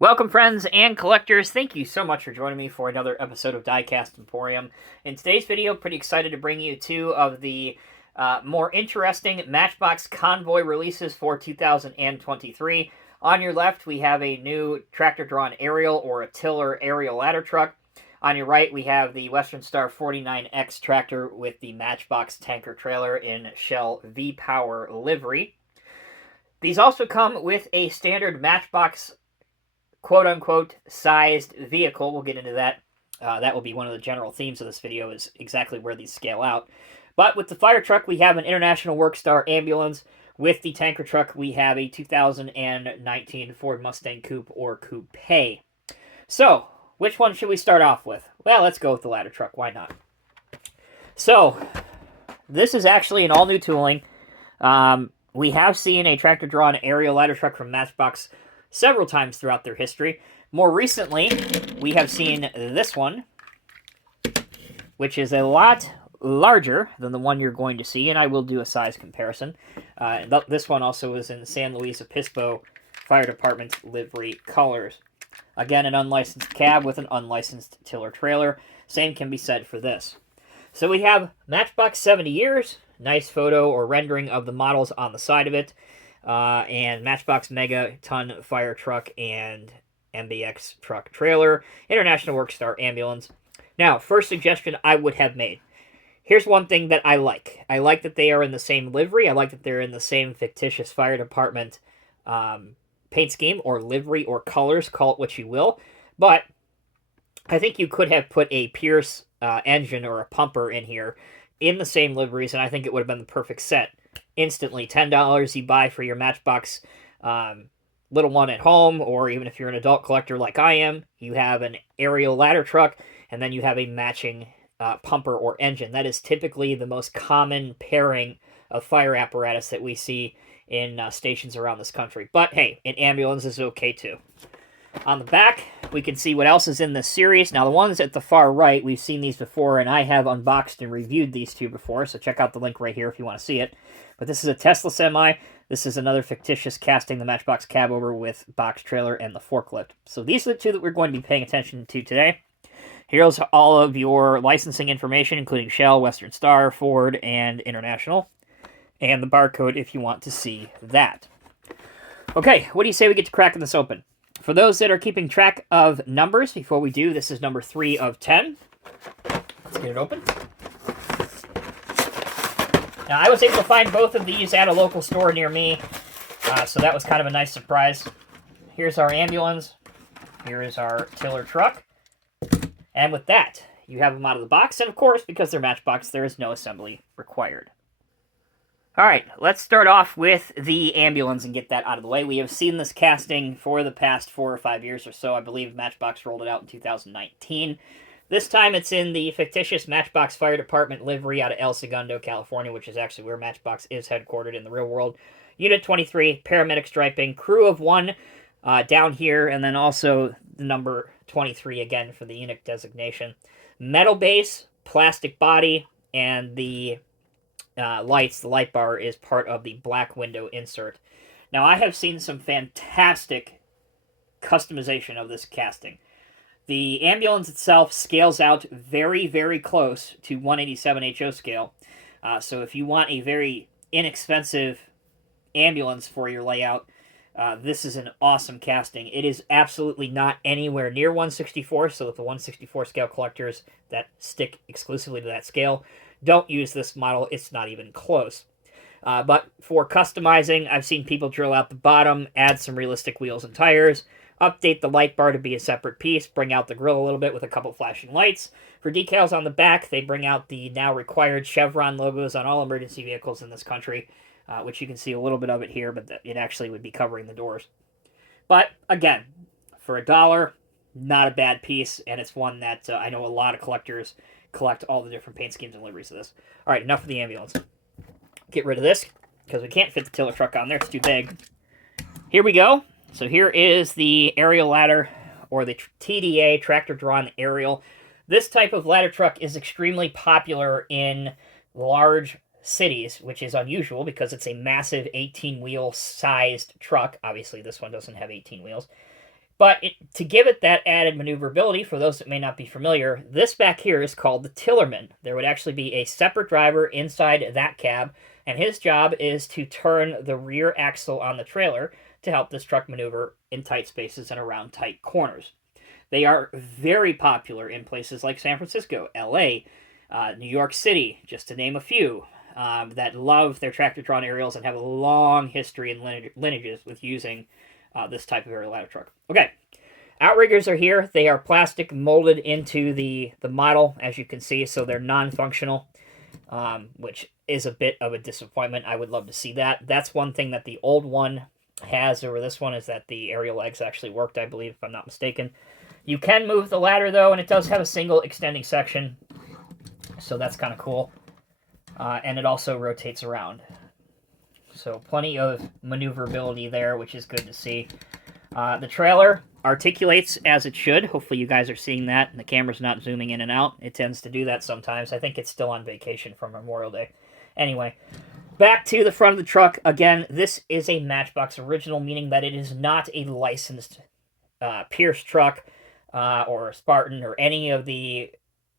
Welcome, friends and collectors. Thank you so much for joining me for another episode of Diecast Emporium. In today's video, pretty excited to bring you two of the more interesting Matchbox Convoy releases for 2023. On your left, we have a new tractor-drawn aerial or a tiller aerial ladder truck. On your right, we have the Western Star 49X tractor with the Matchbox tanker trailer in Shell V-Power livery. These also come with a standard Matchbox quote-unquote sized vehicle. We'll get into that. That will be one of the general themes of this video, is exactly where these scale out. But with the fire truck, we have an International Workstar ambulance. With the tanker truck, we have a 2019 Ford Mustang Coupe or Coupe. So, which one should we start off with? Well, let's go with the ladder truck. Why not? So, this is actually an all-new tooling. We have seen a tractor-drawn aerial ladder truck from Matchbox several times throughout their history. More recently, we have seen this one, which is a lot larger than the one you're going to see, and I will do a size comparison. This one also is in San Luis Obispo Fire Department livery colors. Again, an unlicensed cab with an unlicensed tiller trailer. Same can be said for this. So we have Matchbox 70 years, nice photo or rendering of the models on the side of it. And Matchbox Mega Ton Fire Truck and MBX Truck Trailer, International Workstar Ambulance. Now, first suggestion I would have made. Here's one thing that I like. I like that they are in the same livery. I like that they're in the same fictitious fire department paint scheme or livery or colors, call it what you will. But I think you could have put a Pierce engine or a pumper in here in the same liveries, and I think it would have been the perfect set. Instantly, $10 you buy for your Matchbox little one at home, or even if you're an adult collector like I am, you have an aerial ladder truck, and then you have a matching pumper or engine. That is typically the most common pairing of fire apparatus that we see in stations around this country. But hey, an ambulance is okay too. On the back, we can see what else is in this series. Now, the ones at the far right, we've seen these before, and I have unboxed and reviewed these two before, so check out the link right here if you want to see it. But this is a Tesla Semi. This is another fictitious casting the Matchbox cab over with box trailer and the forklift. So these are the two that we're going to be paying attention to today. Here's all of your licensing information, including Shell, Western Star, Ford, and International. And the barcode if you want to see that. Okay, what do you say we get to cracking this open? For those that are keeping track of numbers, before we do, this is number 3 of 10. Let's get it open. Now, I was able to find both of these at a local store near me, so that was kind of a nice surprise. Here's our ambulance. Here is our tiller truck. And with that, you have them out of the box, and of course, because they're Matchbox, there is no assembly required. Alright, let's start off with the ambulance and get that out of the way. We have seen this casting for the past 4 or 5 years or so. I believe Matchbox rolled it out in 2019. This time it's in the fictitious Matchbox Fire Department livery out of El Segundo, California, which is actually where Matchbox is headquartered in the real world. Unit 23, paramedic striping, crew of 1 down here, and then also the number 23 again for the unit designation. Metal base, plastic body, and the lights, the light bar is part of the black window insert. Now, I have seen some fantastic customization of this casting. The ambulance itself scales out very, very close to 187 HO scale. So if you want a very inexpensive ambulance for your layout, this is an awesome casting. It is absolutely not anywhere near 164, so that the 164 scale collectors that stick exclusively to that scale don't use this model. It's not even close. But for customizing, I've seen people drill out the bottom, add some realistic wheels and tires, update the light bar to be a separate piece, bring out the grill a little bit with a couple flashing lights. For decals on the back, they bring out the now required Chevron logos on all emergency vehicles in this country, which you can see a little bit of it here, but it actually would be covering the doors. But again, for $1, not a bad piece, and it's one that I know a lot of collectors collect all the different paint schemes and liveries of this. All right, enough of the ambulance. Get rid of this, because we can't fit the tiller truck on there. It's too big. Here we go. So here is the aerial ladder, or the TDA, tractor-drawn aerial. This type of ladder truck is extremely popular in large cities, which is unusual because it's a massive 18-wheel sized truck. Obviously, this one doesn't have 18 wheels. But to give it that added maneuverability, for those that may not be familiar, this back here is called the tillerman. There would actually be a separate driver inside that cab, and his job is to turn the rear axle on the trailer to help this truck maneuver in tight spaces and around tight corners. They are very popular in places like San Francisco, LA, New York City, just to name a few, that love their tractor-drawn aerials and have a long history and lineages with using this type of aerial ladder truck. Okay, outriggers are here. They are plastic molded into the model, as you can see, so they're non-functional, which is a bit of a disappointment. I would love to see that. That's one thing that the old one has over this one, is that the aerial legs actually worked, I believe, if I'm not mistaken. You can move the ladder, though, and it does have a single extending section, so that's kind of cool. And it also rotates around. So plenty of maneuverability there, which is good to see. The trailer articulates as it should. Hopefully you guys are seeing that, and the camera's not zooming in and out. It tends to do that sometimes. I think it's still on vacation from Memorial Day. Anyway, back to the front of the truck. Again, this is a Matchbox original, meaning that it is not a licensed Pierce truck or Spartan or any of the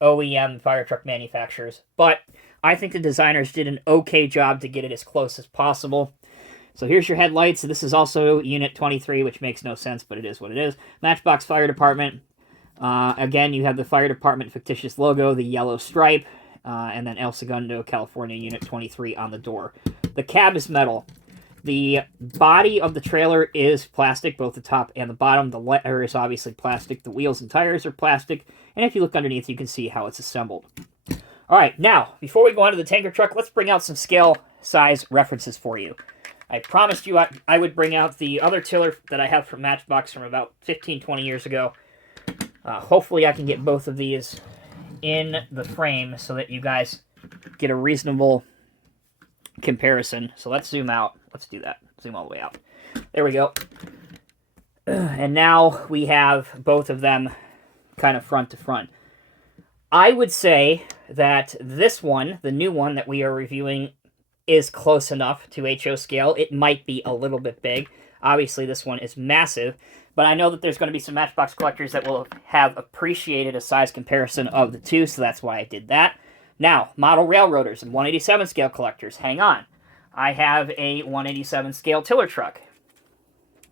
OEM fire truck manufacturers. But I think the designers did an okay job to get it as close as possible. So here's your headlights. This is also Unit 23, which makes no sense, but it is what it is. Matchbox Fire Department. Again, you have the Fire Department fictitious logo, the yellow stripe, and then El Segundo, California, Unit 23 on the door. The cab is metal. The body of the trailer is plastic, both the top and the bottom. The letter is obviously plastic. The wheels and tires are plastic. And if you look underneath, you can see how it's assembled. All right, now, before we go on to the tanker truck, let's bring out some scale size references for you. I promised you I would bring out the other tiller that I have from Matchbox from about 15, 20 years ago. Hopefully I can get both of these in the frame so that you guys get a reasonable comparison. So let's zoom out. Let's do that. Zoom all the way out. There we go. And now we have both of them kind of front to front. I would say that this one, the new one that we are reviewing, is close enough to HO scale. It might be a little bit big. Obviously, this one is massive, but I know that there's going to be some Matchbox collectors that will have appreciated a size comparison of the two, so that's why I did that. Now, model railroaders and 187 scale collectors, hang on. I have a 187 scale tiller truck.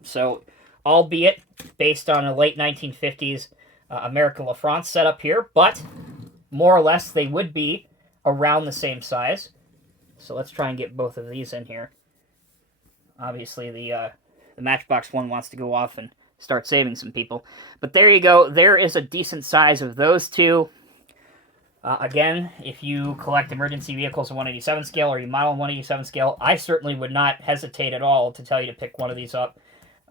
So, albeit based on a late 1950s American LaFrance setup here, but more or less they would be around the same size. So let's try and get both of these in here. Obviously, the Matchbox one wants to go off and start saving some people. But there you go. There is a decent size of those two. Again, if you collect emergency vehicles in 187 scale or you model in 187 scale, I certainly would not hesitate at all to tell you to pick one of these up,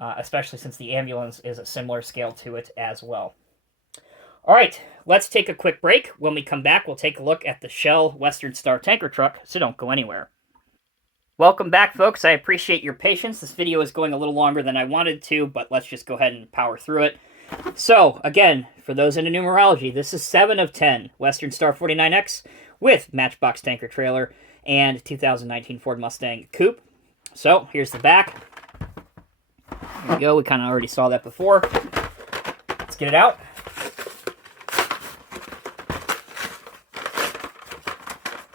especially since the ambulance is a similar scale to it as well. All right, let's take a quick break. When we come back, we'll take a look at the Shell Western Star tanker truck, so don't go anywhere. Welcome back, folks. I appreciate your patience. This video is going a little longer than I wanted to, but let's just go ahead and power through it. So, again, for those into numerology, this is 7 of 10 Western Star 49X with Matchbox tanker trailer and 2019 Ford Mustang Coupe. So, here's the back. There we go. We kind of already saw that before. Let's get it out.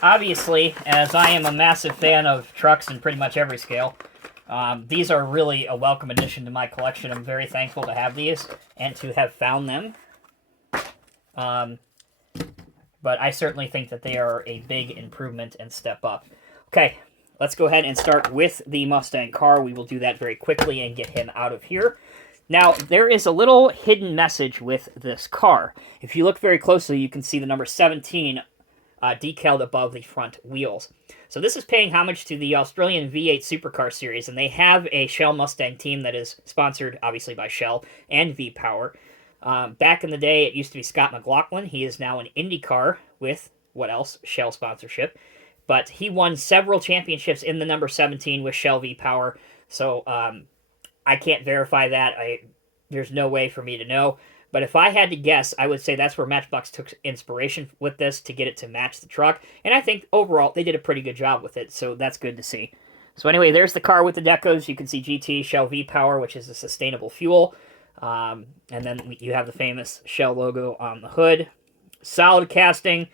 Obviously, as I am a massive fan of trucks in pretty much every scale, these are really a welcome addition to my collection. I'm very thankful to have these and to have found them. But I certainly think that they are a big improvement and step up. Okay, let's go ahead and start with the Mustang car. We will do that very quickly and get him out of here. Now, there is a little hidden message with this car. If you look very closely, you can see the number 17 decaled above the front wheels. So this is paying homage to the Australian V8 Supercar Series, and they have a Shell Mustang team that is sponsored, obviously, by Shell and V-Power. Back in the day, it used to be Scott McLaughlin. He is now an IndyCar with, what else, Shell sponsorship. But he won several championships in the number 17 with Shell V-Power, so I can't verify that. There's no way for me to know. But if I had to guess, I would say that's where Matchbox took inspiration with this to get it to match the truck. And I think overall they did a pretty good job with it, so that's good to see. So anyway, there's the car with the decos. You can see GT, Shell V-Power, which is a sustainable fuel. And then you have the famous Shell logo on the hood. Solid casting.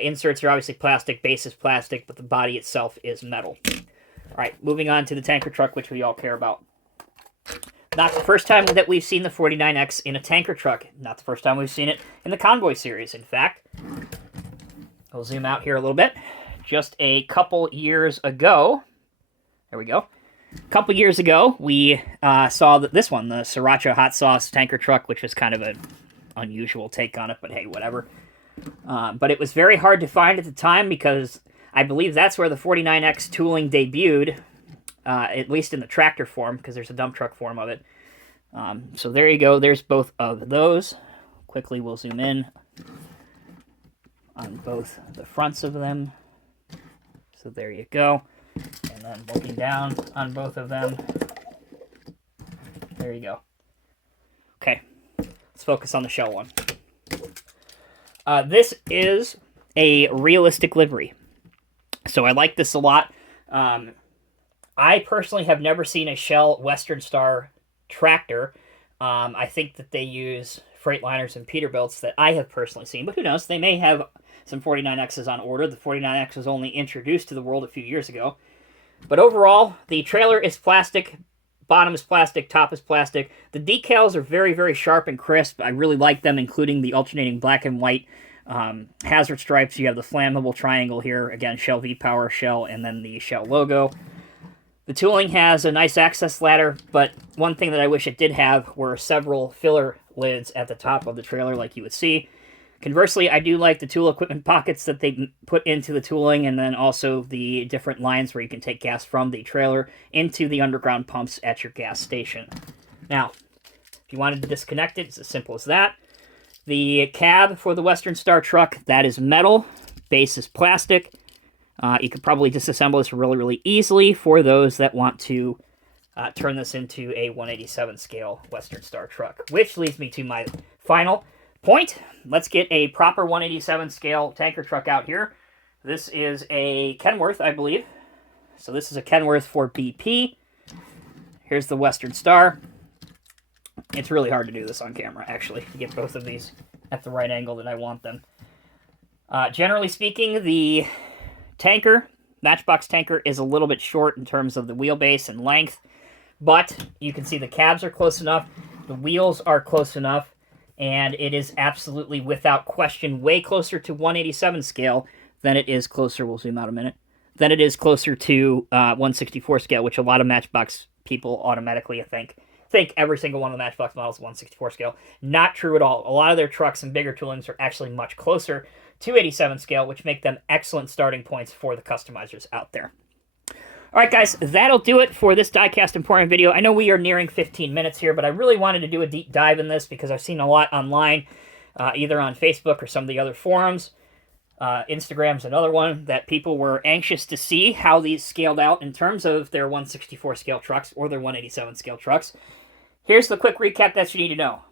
Inserts are obviously plastic, base is plastic, but the body itself is metal. All right, moving on to the tanker truck, which we all care about. Not the first time that we've seen the 49X in a tanker truck. Not the first time we've seen it in the Convoy series. In fact, I'll zoom out here a little bit. Just a couple years ago, there we go. A couple years ago, we saw this one, the Sriracha Hot Sauce tanker truck, which was kind of an unusual take on it, but hey, whatever. But it was very hard to find at the time because I believe that's where the 49X tooling debuted, at least in the tractor form, because there's a dump truck form of it. So there you go. There's both of those. Quickly, we'll zoom in on both the fronts of them. So there you go. And then looking down on both of them. There you go. Okay, let's focus on the Shell one. This is a realistic livery. So I like this a lot. I personally have never seen a Shell Western Star tractor. I think that they use Freightliners and Peterbilts that I have personally seen, but who knows? They may have some 49Xs on order. The 49X was only introduced to the world a few years ago. But overall, the trailer is plastic, bottom is plastic, top is plastic. The decals are very, very sharp and crisp. I really like them, including the alternating black and white hazard stripes. You have the flammable triangle here. Again, Shell V-Power, Shell, and then the Shell logo. The tooling has a nice access ladder, but one thing that I wish it did have were several filler lids at the top of the trailer like you would see. Conversely, I do like the tool equipment pockets that they put into the tooling, and then also the different lines where you can take gas from the trailer into the underground pumps at your gas station. Now, if you wanted to disconnect it, it's as simple as that. The cab for the Western Star truck, that is metal. Base is plastic. You could probably disassemble this really, really easily for those that want to turn this into a 187 scale Western Star truck. Which leads me to my final point. Let's get a proper 187 scale tanker truck out here. This is a Kenworth, I believe. So this is a Kenworth for BP. Here's the Western Star. It's really hard to do this on camera, actually, to get both of these at the right angle that I want them. Generally speaking, the tanker, Matchbox tanker, is a little bit short in terms of the wheelbase and length, but you can see the cabs are close enough, the wheels are close enough, and it is absolutely, without question, way closer to 187 scale than it is closer, we'll zoom out a minute, than it is closer to 164 scale, which a lot of Matchbox people automatically think every single one of the Matchbox models is 164 scale. Not true at all. A lot of their trucks and bigger toolings are actually much closer to 87 scale, which make them excellent starting points for the customizers out there. All right, guys, that'll do it for this Diecast Emporium video. I know we are nearing 15 minutes here, but I really wanted to do a deep dive in this because I've seen a lot online, either on Facebook or some of the other forums. Instagram's another one that people were anxious to see how these scaled out in terms of their 164 scale trucks or their 187 scale trucks. Here's the quick recap that you need to know.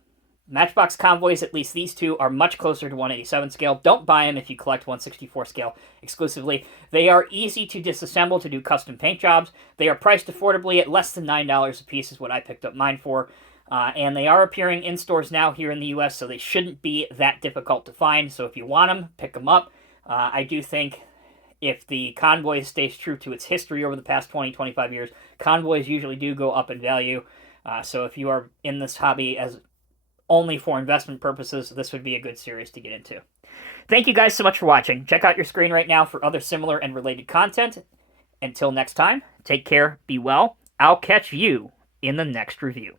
Matchbox Convoys, at least these two, are much closer to 187 scale. Don't buy them if you collect 164 scale exclusively. They are easy to disassemble to do custom paint jobs. They are priced affordably at less than $9 a piece is what I picked up mine for. And they are appearing in stores now here in the US, so they shouldn't be that difficult to find. So if you want them, pick them up. I do think if the Convoy stays true to its history over the past 20, 25 years, Convoys usually do go up in value. So if you are in this hobby as only for investment purposes, this would be a good series to get into. Thank you guys so much for watching. Check out your screen right now for other similar and related content. Until next time, take care, be well. I'll catch you in the next review.